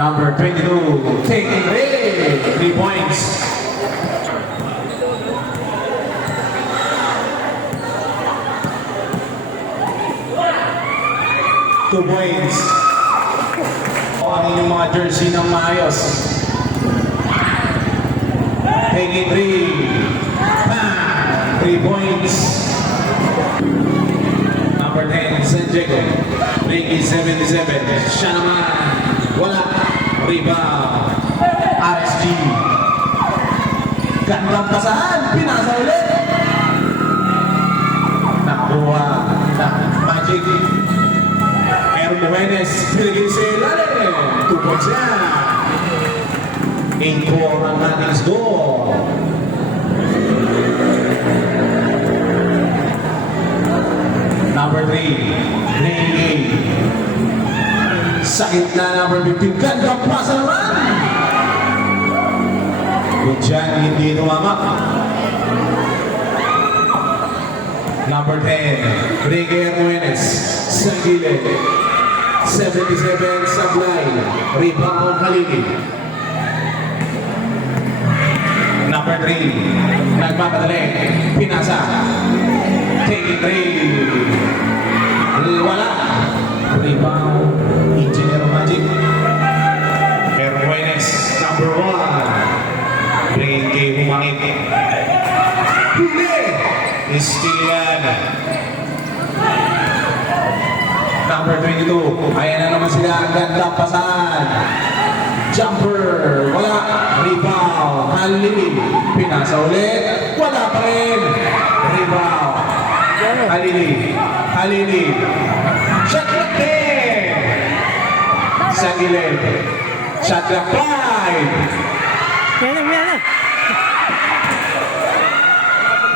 Number 22, taking red. 3 points. Two points. Ano yung mga jersey ng maayos? Taking 3 points. Number 10, San Diego. Ricky 77. Siya naman. Wala. Rebound. RSG. Gandang pasahan. Pinasa ulit. Nakuha. Magic. Aaron Juenes. Pinagin sa ilalim. 2 points yan. 8-4 ang ating score. Number 3, Ray. Sa gitna, number 15, gandang pasa naman. Good dyan, hindi tumamak. Number 10, Ricky Juenes. Sa gilid. 77 Sablay. Rebound Halili. Number 3, nagpapadali. Pinasa. Taking 3. Wala. Rebound. Engineer Magic. Erwines. Number 1. Bringing kay Humangit. Huli. Istilan. Number 22. Ayan na naman sila. Gandang pasan. Jumper. Wala. Rebound. Halili. Pinasa ulit. Wala pa rin. Rebound. Halili. Halili. Shot clock din. Sa gilid. Shot clock 5. Yan na.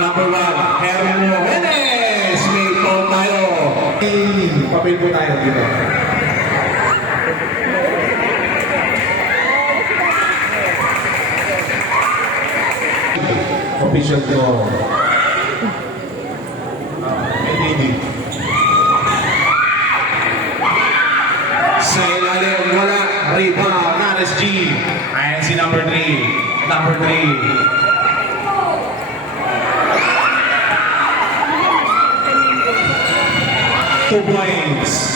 Number 1. Herman Juenes. May phone tayo. Papel po tayo dito. Official to. Sa ilalim, wala. Rebound, RSG. Ayan si number 3. Number 3. 2 points.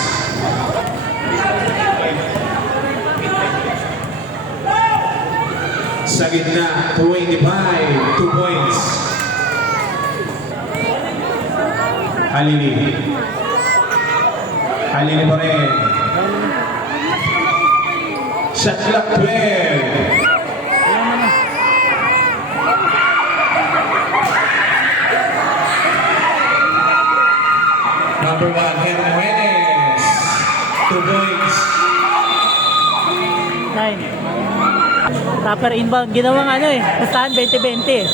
Sa gitna, 25. 2 points. Halili. Halili pa rin. Shot clock 12. Number 1, Herman Juenes. 2 points. 9. Proper inbound. Ginawang bastahan 20-20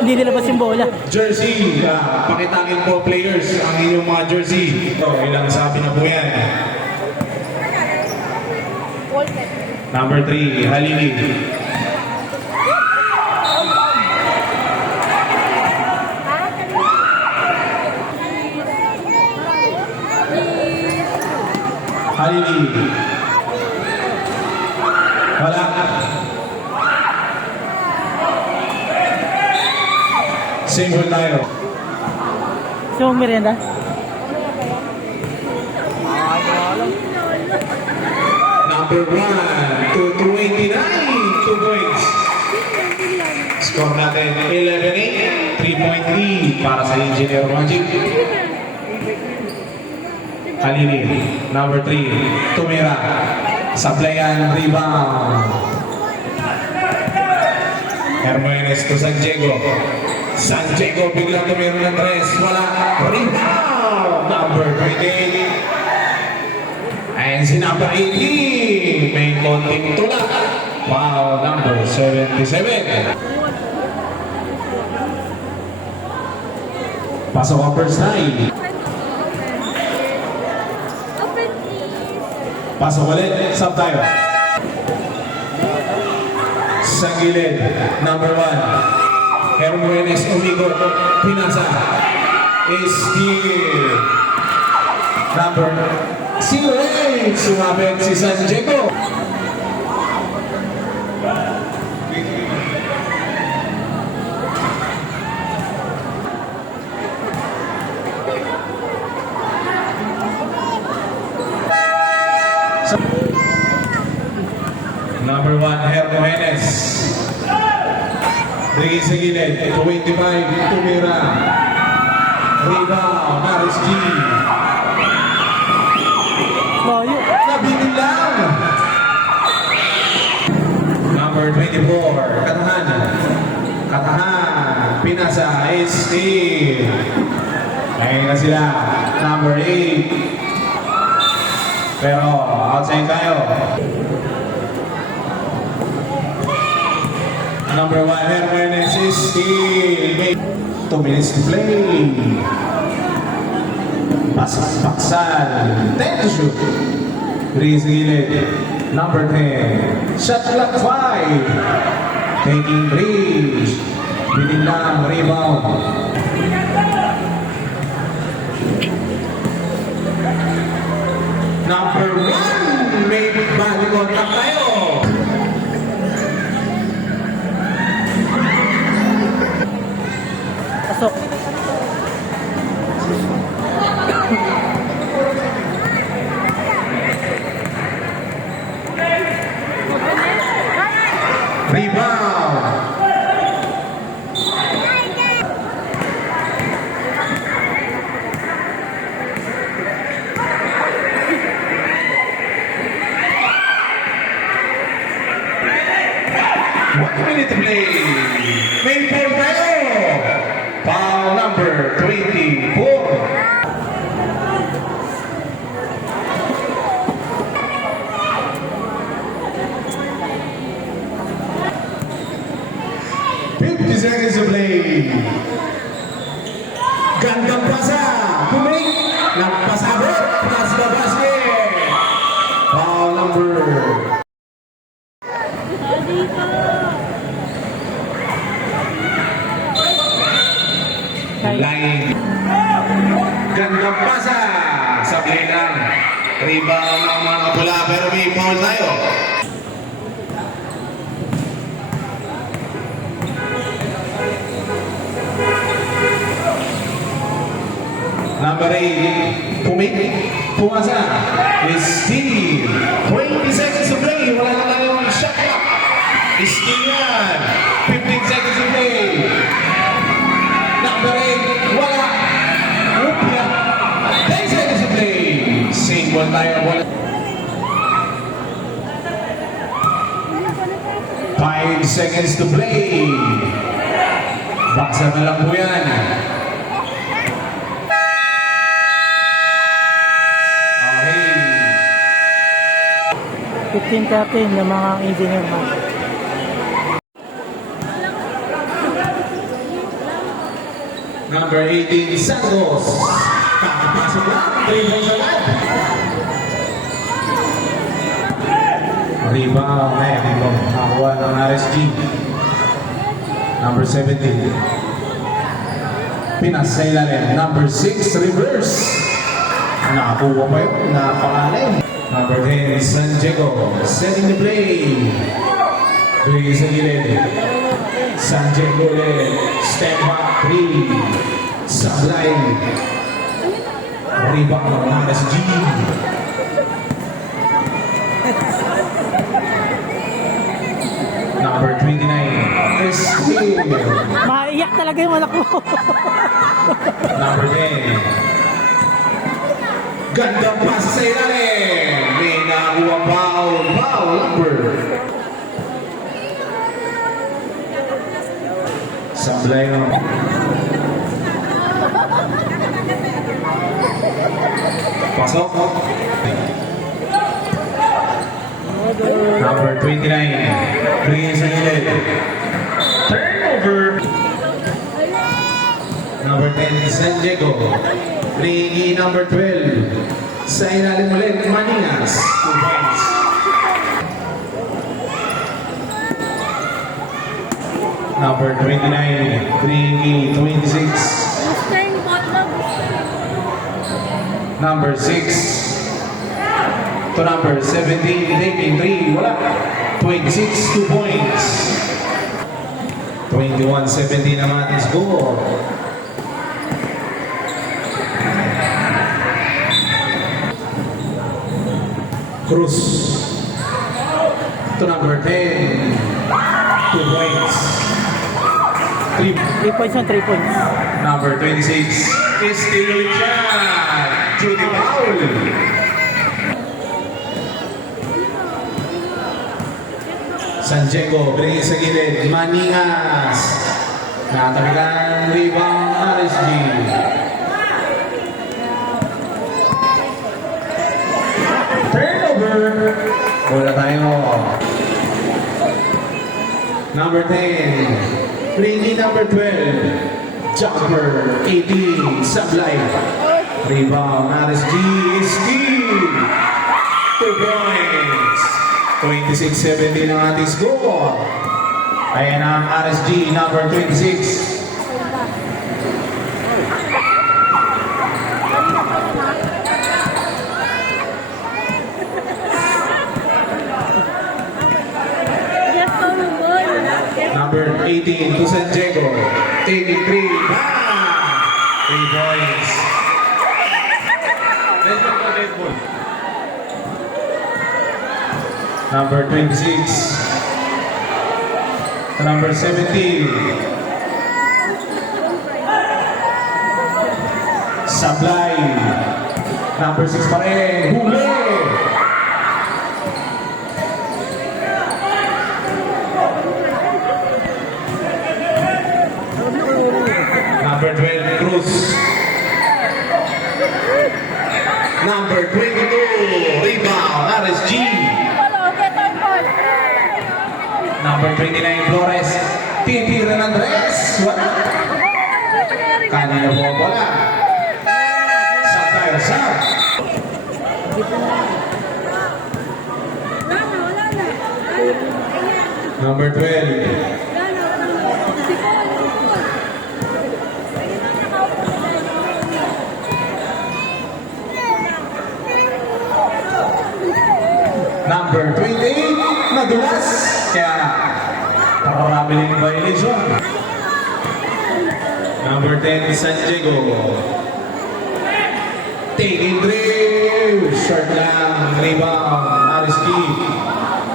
Hindi nilabas yung bola. Jersey. Pakitangin po players ang inyong mga jersey. Ito, ilang sabi na po yan. Number 3, Halili. Halili. Wala. Single tayo. Gusto mong merienda? Number 1 to 29. 2 points. Score natin 11-8. 3-point lead para sa Engineer Magic. Halili. Number 3. Tumira. Saplayan. Rebound. Hermanes to San Diego. San Diego biglang tumira ng 3. Wala. Rebound. Number 28. Ayan si number 80. May konting tulak. Wow. Number 77. Pasok ang first time. Pasok ulit. Sub tayo. Sa gilid. Number 1. Herman Juenes. Umigo. Pinasa. Is here. Number 08. Sumabit si San Diego. Number 1, Hermogenes. Drigay sa gilid. 25, Tumira. Rebound, Maris G. Layo. Nabitin lang. Number 24, Katahan. Katahan. Pinasa, ST. Ayun na sila. Number 8. Pero outside tayo. Number 1, Hermanes is still 2 minutes to play. Paksan. 10 to shoot. Chris Gilid. Number 10. Shot clock 5. Taking bridge. Bitin lang. Rebound. Number 1. May bali contact tayo. Pasok. Rebound. One minute to play. May foul tayo. Foul number 24. 50 seconds to play. Gandang pasa. Pumik. Nagpasabot. Plus the basket. Foul number. Line. Gandang pasa. Sabi lang. Rebound ng mga pula pero may foul tayo. Number 8, Pumik, pumasa, is Steve. 20 seconds to play, wala na tayong shot clock. Steve yan, 15 seconds to play. Number 8, wala. Upya, 10 seconds to play. Same one tayo, wala. 5 seconds to play. Baksa na lang po yan. 15-13 ng mga engineer mo. Number 18, Santos. Kakapasok lang. 3 points agad. Rebound. Nakakuha ng RSG. Number 17. Pinas sa ilalim. Number 6, reverse. Nakakuha pa yun. Napangalim. Number 10, San Diego. Setting the play. Bigay sa gilid. San Diego ulit. Step back 3. Sablay. Rebound ng RSG. Number 29. Steal. Maiyak talaga yung anak mo. Number 10. Gandang pass sa ilalim. May nakuha foul. Foul number. Sablay no. Pasok. Number 29. Bringin sa gilid. Turnover. Number 10, San Diego. Bringin number 12. Sa ilalim ulit, Maningas. 2 points. Number 29, bringin 26. Number 6 to number 17, taking 3, wala. 26, 2 points. 21-17 naman ang score. Cruz. to number 10. 2 points. 3. 3 points on 3 points. Number 26 is still ulit siya. Judy Paul. San Diego, binigay sa gilid. Maningas. Nakatabigan, rebound, RSG. Turnover. Wala tayo. Number 10. Lady number 12. Jumper 18. Sublime. Rebound. RSG. Steal. 2 points. 26-17 ang ating score. Ayan ang RSG number 26. Number 18 to San Diego. Taking 3. 3 points. Let's go to Red Bull. Number 26. To number 17. Sablay. Number 6 pa rin. Huli. Number 12, Cruz. Number 22, rebound, RSG. Number 29, Flores. Titira ng Andres. Wala. Kanina po ang bola. Sa tayo, sa. Number 12. Number 28, nadulas. Kaya pararabiling violation. Number 10, San Diego. Taking 3. Short lang. Rebound. RSG.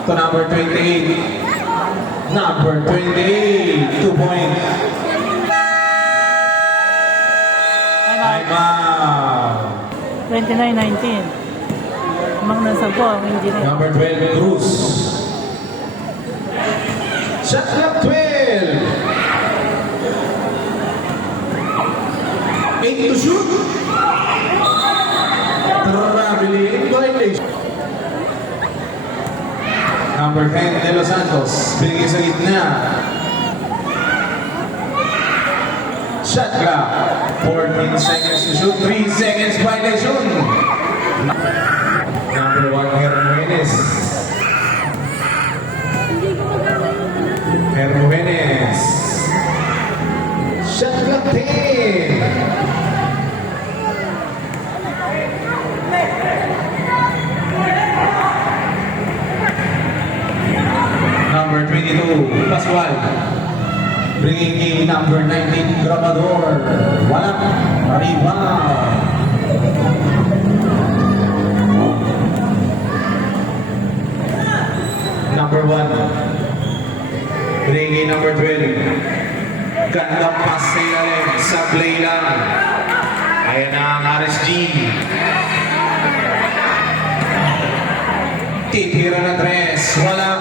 To number 28. Number 28. 2 points. Time out. 29-19. Mang nasal ko ang engineer. Number 12, Cruz. Shot clock 12. 8 to shoot. Traveling violation. Number 10, De Los Santos. Binigay sa gitna. Shot clock. 14 seconds to shoot. 3 seconds violation. Number 1, Hermogenes. Hermogenes. Shot clock 10. Number 22, Pascual. Bringing in number 19, Grabador. Walang rebound. Number 1. Bringing number 12. Gandang pass sa ilalim. Sa play lang. Ayan na ang RSG. Titira na 3. Wala.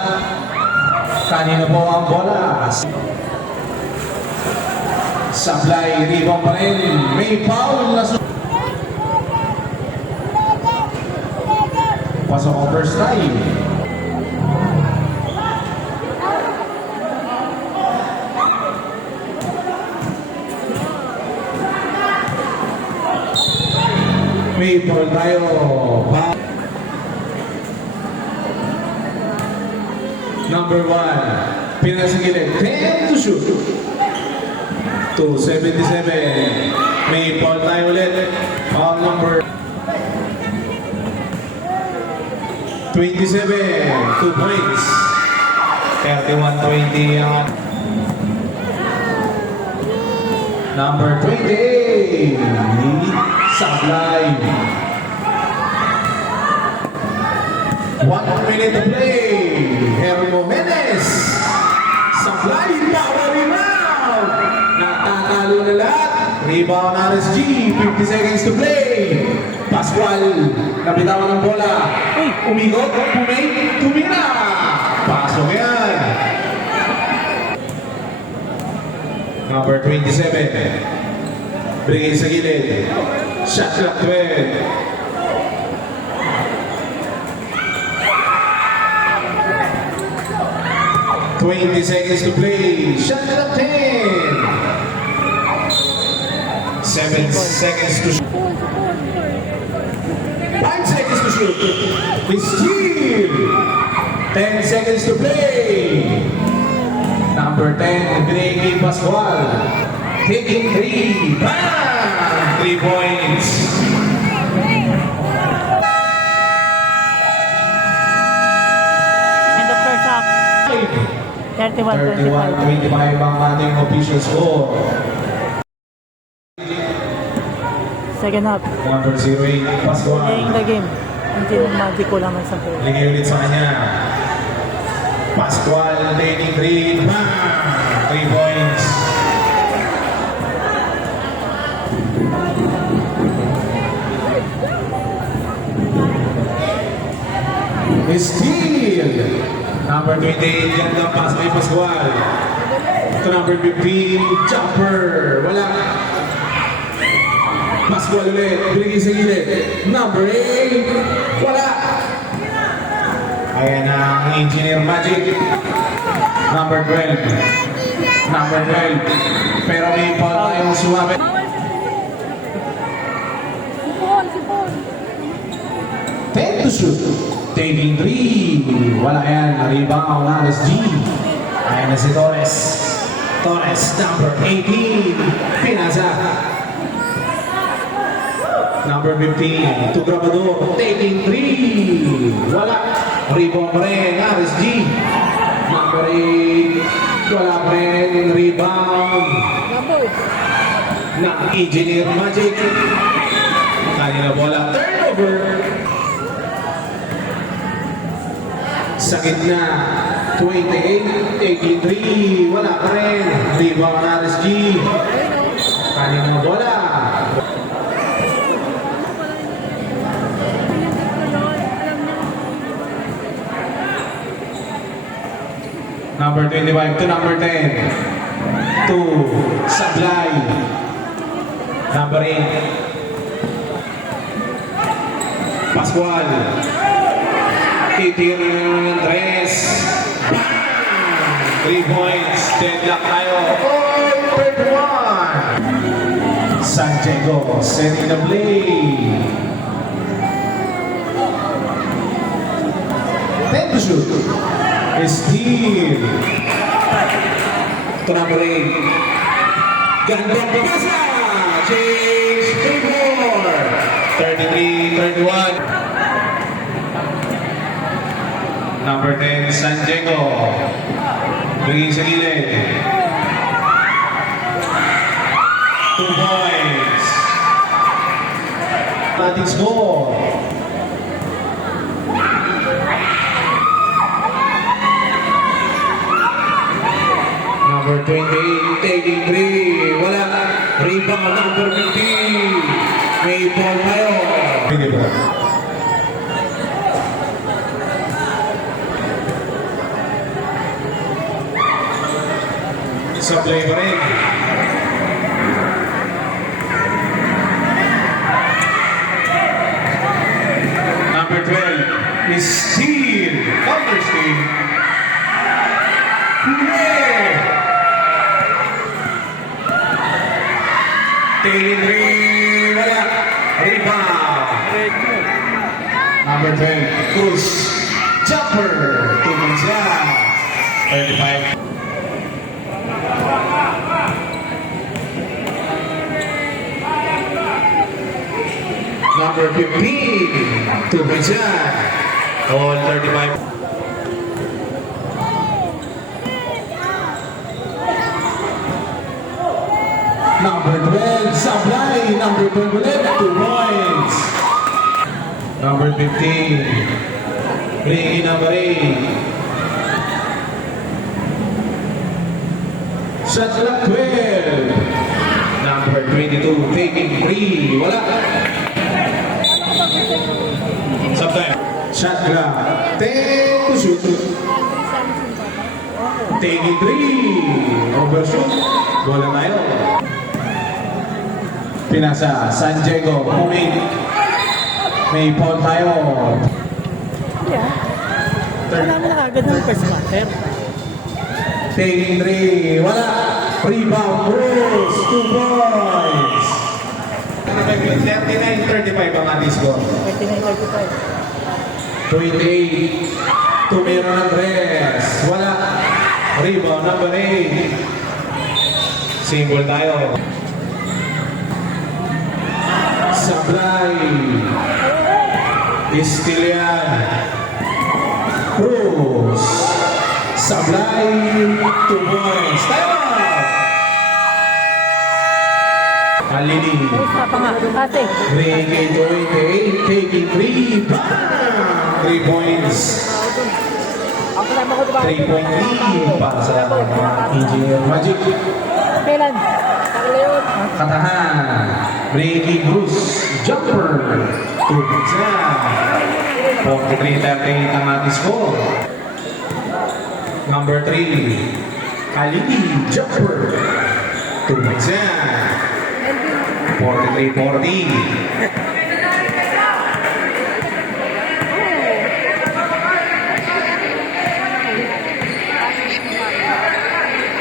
Kanina po ang bola. Sablay. Rebound pa rin. May foul na pasok ang first time. May foul tayo. Number 1. Pinasa gilid. 10 to shoot. 277. May foul tayo ulit. Foul number 27. 2 points. 31-20 ang number 28. Sablay. 1 minute to play. Slide power rebound! Natatalo na lahat. Rebound RSG. 50 seconds to play. Pascual. Nabitawan ng bola. Umigot. Tumira. Pasok yan. Number 27. Bringin sa gilid. Shot clock 12. 20 seconds to play. Shot clock 10. 7 seconds to shoot. 5 seconds to shoot. The steal. 10 seconds to play. Number 10, Gregi Pascual. Taking 3. Bam! 3 points. And the first half, 31-25. 31-25 ang ating official score. Second half, Number 08, Pascual. playing the game. Hindi ng magic ko lang sa player. Lagi ulit sa kanya. Pascual taking 3. Bam! 3 points. Steal! Number 28, ganda pass kay Pascual. To number 15, jumper. Wala. Pascual ulit, binigay sa gilid. Number 8, wala. Ayan ang Engineer Magic. Number 12. Number 12. Pero may foul tayong sumabi. Ten to shoot. Taking 3. Wala yan. Rebound na RSG. Ayan na si Torres. Torres, number 18. Pinasa. Number 15, to Grabador, taking 3. Wala. Rebound pa rin, RSG. Number 8, wala pa rin. Rebound. Na Engineer Magic. Kanina bola, turnover. Sa gitna, 28, taking 3. Wala pa rin. Rebound RSG. Kanina bola. Number 25 to number 10. To Sablay. Number 8. Pascual. Titira ng Andres. 3 points. Deadlock tayo. 31. Santiago setting the play. 10 to shoot. Steal. To number 8. Gandang pagkasa. Change 3-4. 33-31. Number 10, San Diego. Bringin sa gilid. 2 points. Ating score. Number 28, taking 3. Wala. Rebound number 15. May ball tayo. Hindi ba? Sa play pa rin. Number 12 is Steele. Counter Steele. Taking 3, wala. Rebound. Number 12, Cruz. Jumper. 2 points lang. 35. Number 15, 2 points lang. All 35. Number 12, Sablay. Number 12 ulit, 2 points. Number 15, Ricky number 8. Shot clock 12. Number 22, taking 3. Wala. Subtime. Shot clock 10 to shoot. Taking 3. Overshoot. Bola tayo. Pinasa. San Diego. Pumig. May foul tayo. Yeah. Wala mo na agad ng first quarter. Taking 3. Wala. Rebound. Bruce. 2 points. 39-35 ang ating score. 29-35. 28. Tumira ng Andres. Wala. Rebound number 8. Single tayo. Sablay. Istilian. Cruz. Sablay. 2 points. Time out! Alini. Pusa pa nga. Kasi. Breaking 28. Taking 3. Bam! 3 points. 3.3 para sa Engineer Magic. Kailan? Katahan. Breaking Bruce. Jumper. 2 points na. 43-38 ang ating score. Number 3. Alini. Jumper. 2 points na. 43-40.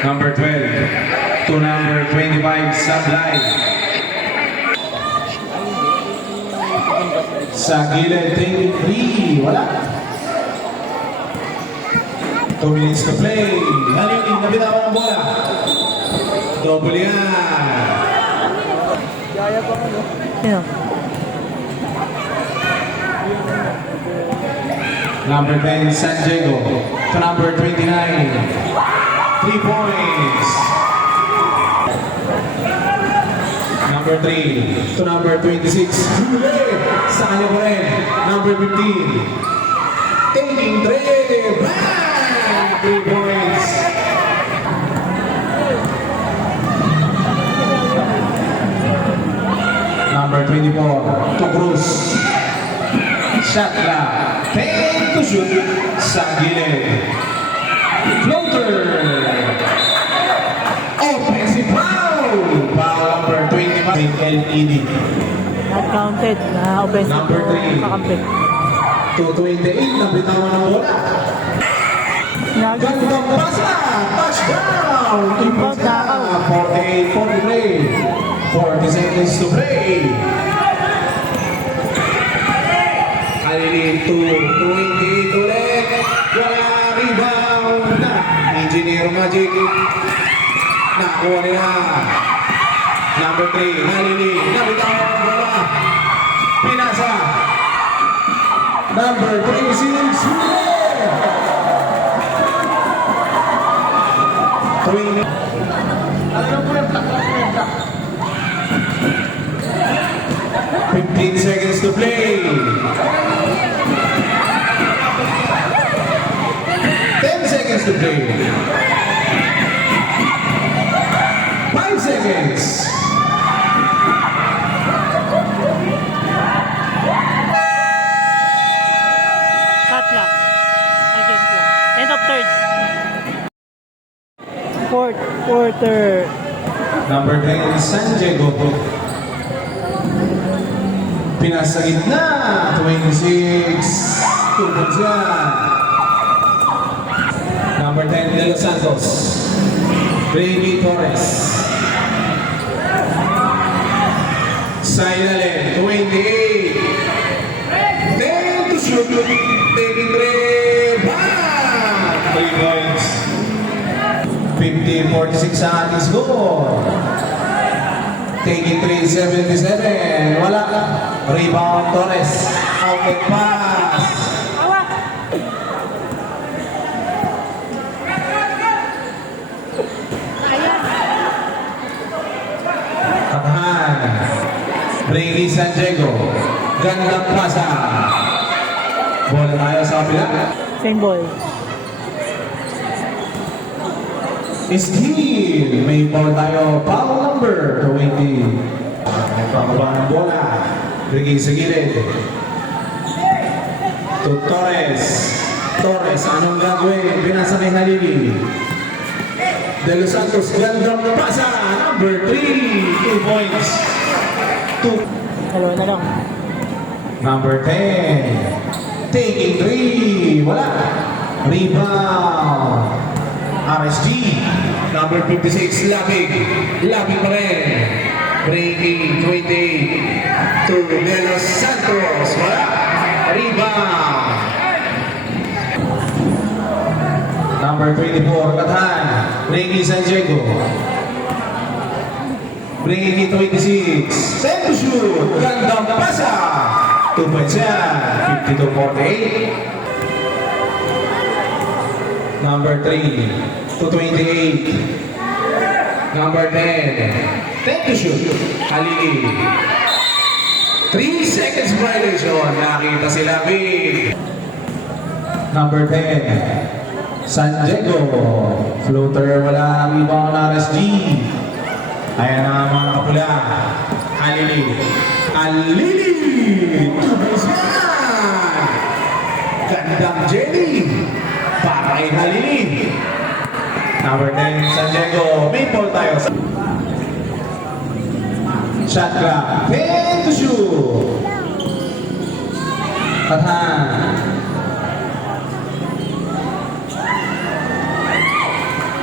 Number 12 to number 25, Sablay. Sa gilid, taking 3. Wala. 2 minutes to play. Halingin, nabitawan ang bola. Double yan. Sino? Number 10, San Diego to number 29. 3 points. Number 3 to number 26. Huli! Sa kanya pa rin. Number 15. Taking 3. Bang! 3 points. Number 24 to Cruz. Shot clock. 10 to shoot. Sa gilid. Floater. Offensive foul. Foul number 25. LED. Not counted. Na offensive. Number 3. Kakampi. 228. Nabitawan ng bola. Gandang pasa. Touchdown. Inbound knockout. 48-43. 40 seconds to play. Alini 228 ulit. Wala rebound na. Engineer Magic. Nakuha nila. Number 3, Halili. Nabitawan ang bola. Pinasa. Number 36, Huli. 15 seconds to play. 10 seconds to play. 5 seconds. Cut clock. Again clock. End of third. Fourth quarter. Number 10, San Diego. Pinasa gitna. 26. Tupod siya. Number 10, De Los Santos. Baby Torres. Sa ilalim, 28. 10 to shoot. Taking 3. Bam! 3 points. 50-46 sa ating score. Taking 3, 77. Wala. Rebound Torres. Outlet pass. Takahan. Brady San Diego. Gandang pasa. Bola tayo sa kapila. Same ball. Steal. May foul tayo. Foul number 20. Nagpapaba ng bola. Bigay sa gilid. To Torres. Torres, anong gagawin? Pinasa kay Halili. De Los Santos, gandang pasa. Number 3. 2 points. 2. Dalawa na lang. Number 10. Taking 3. Wala. Rebound. RSG. Number 56. Labig. Labig pa rin. Breaking 28. To De Los Santos. Wala. Rebound. Number 24. Katan. Breaking San Diego. Breaking 26. Set to shoot. Gandang pasa. 2 points yan. 52-48. Number 3 to 28. Number 10. Take to shoot. Halili. 3 seconds violation. Nakita si Labig. Number 10. San Diego. Floater. Wala ang ibang RSG. Ayan na mga kapula. Halili. Halili. 2 points yan. Gandang Jelly. Para kay Halili. Number 10, San Diego. May ball tayo. Shot clock. 10 to shoot. Katan.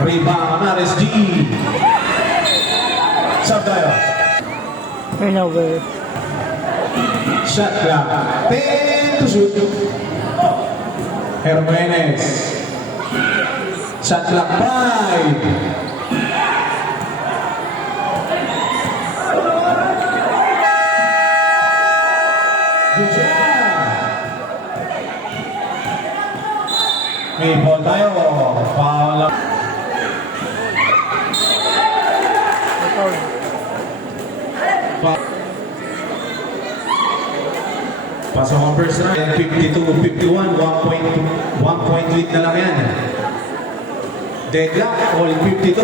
Rebound, RSG. Shot tayo. Turnover. Shot clock. 10 to shoot. Hermenes. Shot clock 5. Good job. May ball tayo. Foul lang. Foul. Pasok ang first round. 52-51. 1 point lead na lang yan. Deadlock. All 52.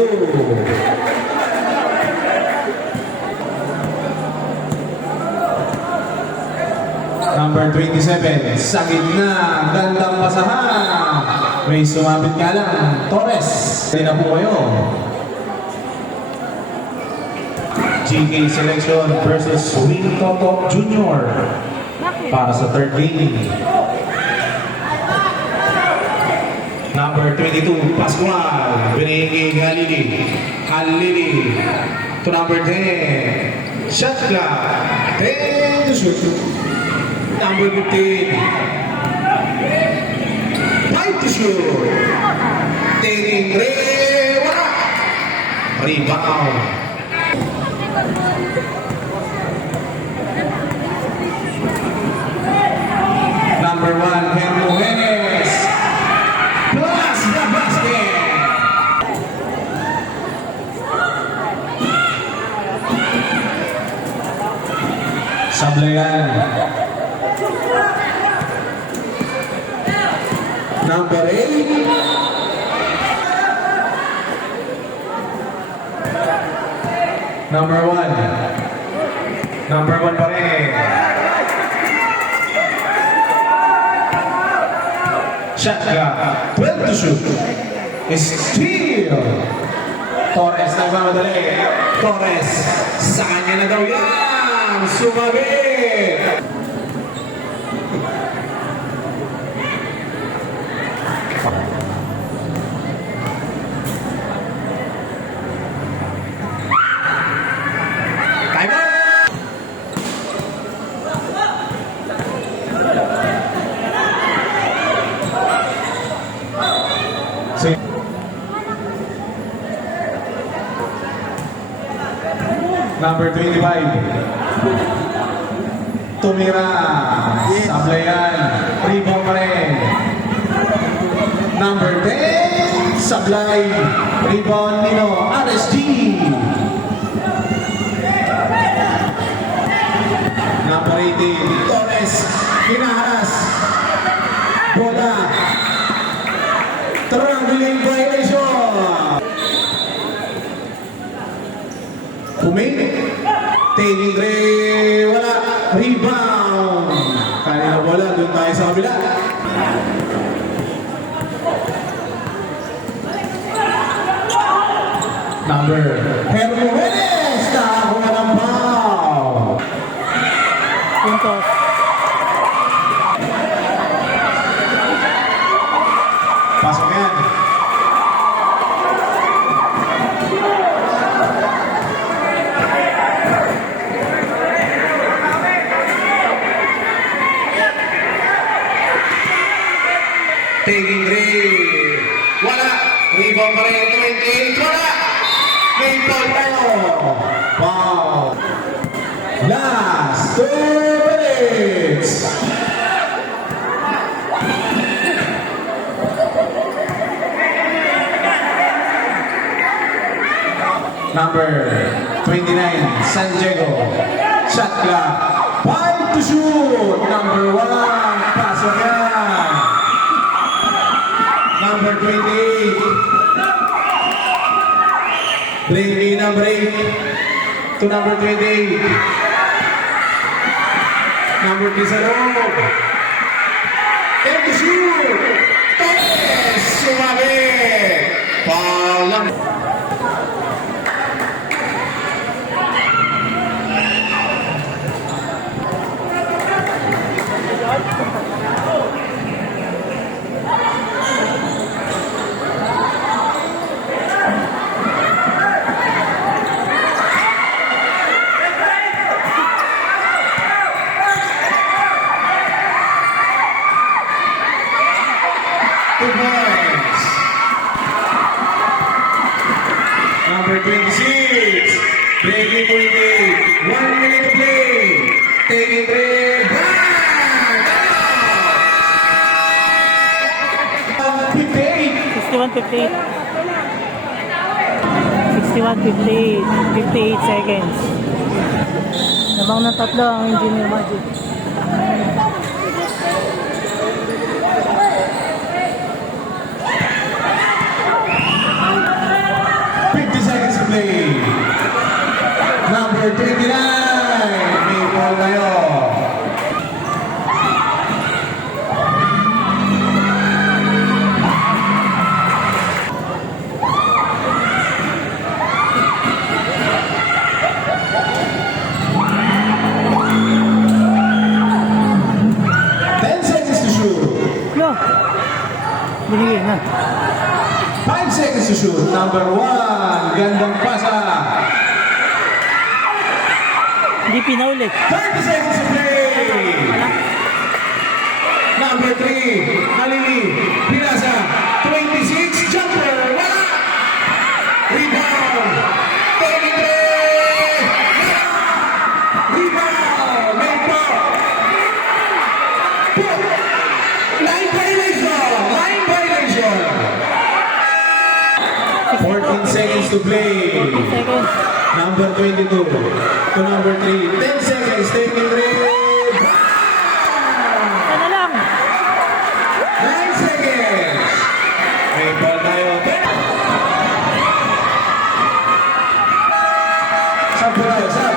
Number 27. Sa gitna. Gandang pasahan. May sumabit ka lang. Torres. Hindi na po kayo. GK selection versus Win Toto Jr. para sa third game. Number 22, Pascual. Binigay Halili. Halili. To number 10. Shot clock. 10 to shoot. Number 15. 5 to shoot. Taking 3. Wala. Rebound. Number 1, Hermo Hennes. Plus the basket. Sablayan. Number 8. Number 1. Number 1 pa rin. Shot clock. 12 to shoot. Steal. Torres nagmamadali. Torres. Sa kanya na daw yan. Sumabit. Time out. Number 25. Tumira. Sablayan. Rebound pa rin. Number 10. Sablay. Rebound Nino. RSG. Number 18. Torres. Hinaharas. Bola. Traveling violation. Pumig. Taking three. Wala. Rebound. Kanina bola. Doon tayo sa kabila. Number Hermogenes. Nakakuha ng foul. Puntos. Pasok yan. Taking three. Wala. Rebound pa rin. 28. Wala. May foul tayo. Wow. Last 2 minutes. Number 29, San Diego. Shot clock. 5 to shoot. Number 1, pasok yan. Number 28. Bring in a break to number 28. Number 3 sa loob. 10 to shoot. Torres! Sumabi! Foul lang. Two points. Number 26. Breaking point eight. 1 minute to play. Taking three. Bang! 61-58. 61-58. 58 seconds. Namang na tatlo ang Engineer Magic. Play. Number 29. May ball tayo. Seconds to shoot. No. Binigay na. 5 seconds to shoot. Number 1. Gandang pasa. Hindi pinaulit. 30 seconds to play. Number 3. Malili. Pinasa. 26. Jumper. Wala. Rebound. 33. Rebound. Make ball. Line violation. Line violation. 14 seconds to play. 14 seconds. Number 22 to number 3. 10 seconds. Taking three. Ano lang? 9 seconds. May ball tayo. Saan po tayo? Saan?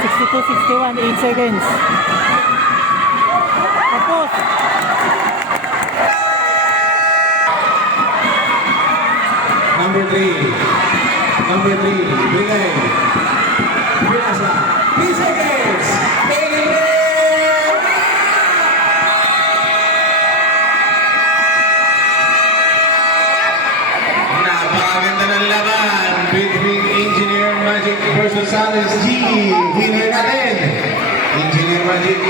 62-61. 8 seconds. Tapos. Number 3. Number 3. Bigay. Pinasa. 3 seconds. Taking three. Napakaganda ng laban between Engineer Magic versus Alice G. Winner natin. Engineer Magic.